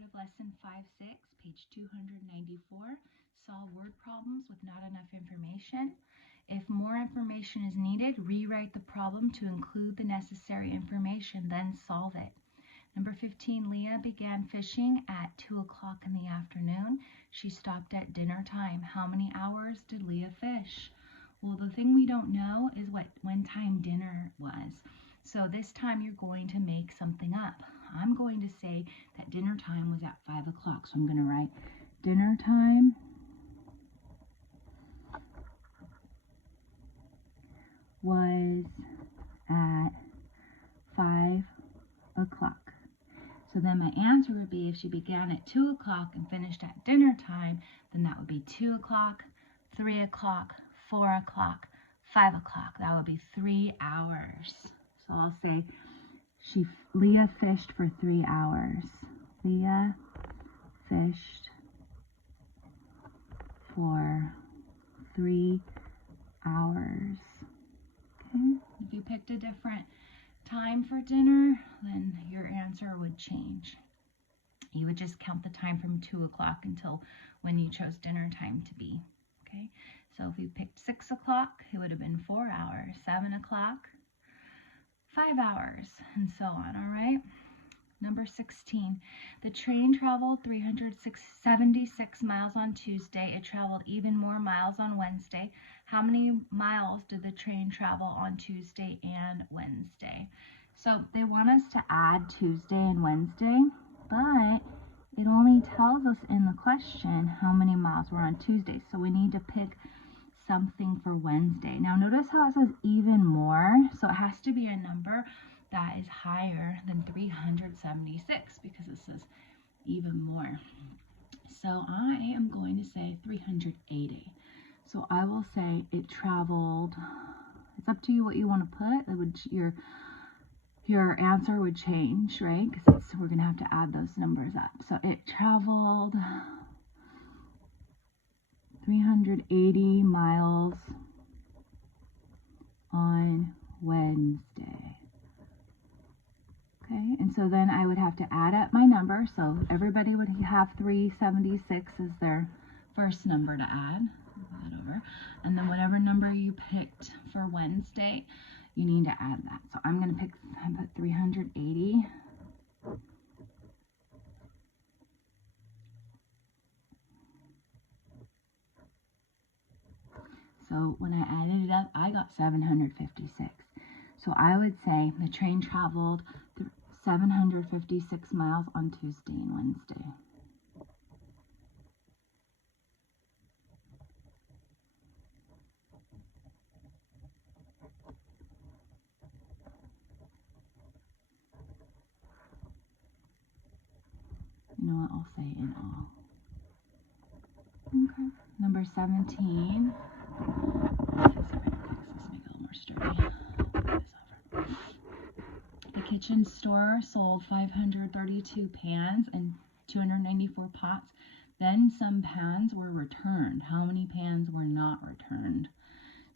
part of lesson 5-6, page 294. Solve word problems with not enough information. If more information is needed, rewrite the problem to include the necessary information, then solve it. Number 15, Leah began fishing at 2 o'clock in the afternoon. She stopped at dinner time. How many hours did Leah fish? Well, the thing we don't know is when time dinner was. So this time you're going to make something up. I'm going to say that dinner time was at 5 o'clock. So I'm going to write dinner time was at 5 o'clock. So then my answer would be, if she began at 2 o'clock and finished at dinner time, then that would be 2 o'clock, 3 o'clock, 4 o'clock, 5 o'clock. That would be 3 hours. So I'll say Leah fished for 3 hours. Leah fished for 3 hours. Okay. If you picked a different time for dinner, then your answer would change. You would just count the time from 2 o'clock until when you chose dinner time to be. Okay. So if you picked 6 o'clock, it would have been 4 hours. 7 o'clock, 5 hours, and so on, all right? Number 16, the train traveled 376 miles on Tuesday. It traveled even more miles on Wednesday. How many miles did the train travel on Tuesday and Wednesday? So they want us to add Tuesday and Wednesday, but it only tells us in the question how many miles were on Tuesday. So we need to pick something for Wednesday. Now notice how it says even more. So it has to be a number that is higher than 376 because it says even more. So I am going to say 380. So I will say it traveled, it's up to you what you want to put. That would your answer would change, right? Because we're going to have to add those numbers up. So it traveled 380 miles on Wednesday. Okay, and so then I would have to add up my number. So everybody would have 376 as their first number to add. Put that over. And then whatever number you picked for Wednesday, you need to add that. So I'm going to put 380. So when I added it up, I got 756. So I would say the train traveled 756 miles on Tuesday and Wednesday. You know what, I'll say in all. Okay. Number 17. Let's make it a little more sturdy. The kitchen store sold 532 pans and 294 pots. Then some pans were returned. How many pans were not returned?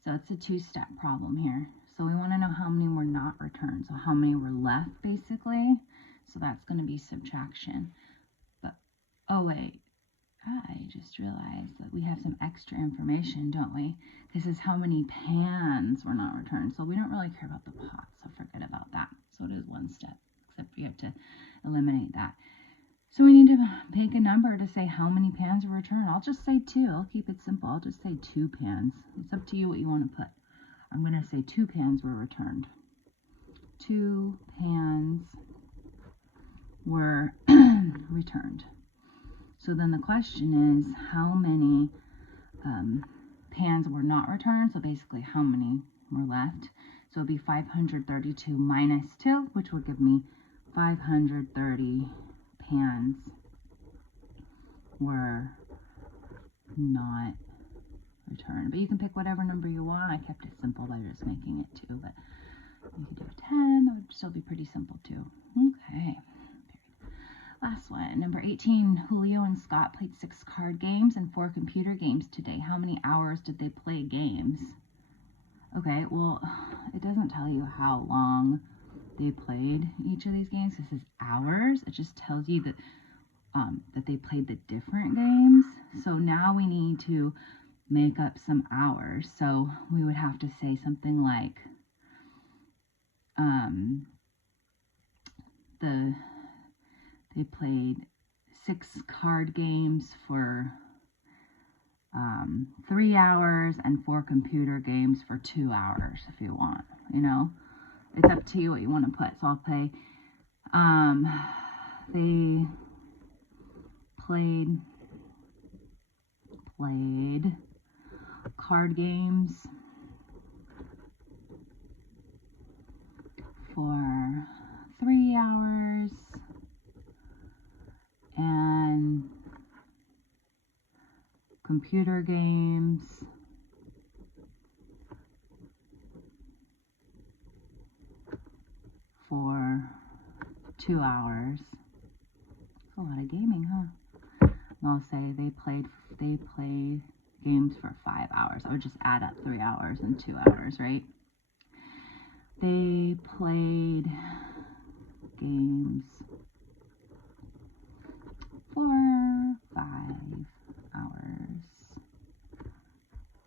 So it's a two-step problem here. So we want to know how many were not returned. So how many were left, basically. So that's going to be subtraction. But, oh wait, I just realized that we have some extra information, don't we? This is how many pans were not returned. So we don't really care about the pots, so forget about that. So it is one step, except you have to eliminate that. So we need to pick a number to say how many pans were returned. I'll just say 2. I'll keep it simple. I'll just say 2 pans. It's up to you what you want to put. I'm going to say 2 pans were returned. 2 pans were returned. So then the question is, how many pans were not returned? So basically, how many were left? So it would be 532 minus 2, which would give me 530 pans were not returned. But you can pick whatever number you want. I kept it simple by just making it 2, but you could do 10. That would still be pretty simple too. Okay. Last one, number 18, Julio and Scott played 6 card games and 4 computer games today. How many hours did they play games? Okay, well, it doesn't tell you how long they played each of these games. This is hours. It just tells you that that they played the different games. So now we need to make up some hours. So we would have to say something like, they played 6 card games for 3 hours and 4 computer games for 2 hours if you want, you know. It's up to you what you want to put. So I'll play, they played card games for 3 hours and computer games for 2 hours. That's a lot of gaming, huh? And I'll say they played games for 5 hours. I would just add up 3 hours and 2 hours, right? They played games for 5 hours.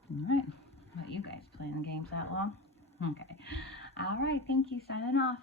All right. What, you guys playing games that long? Okay. All right. Thank you. Signing off.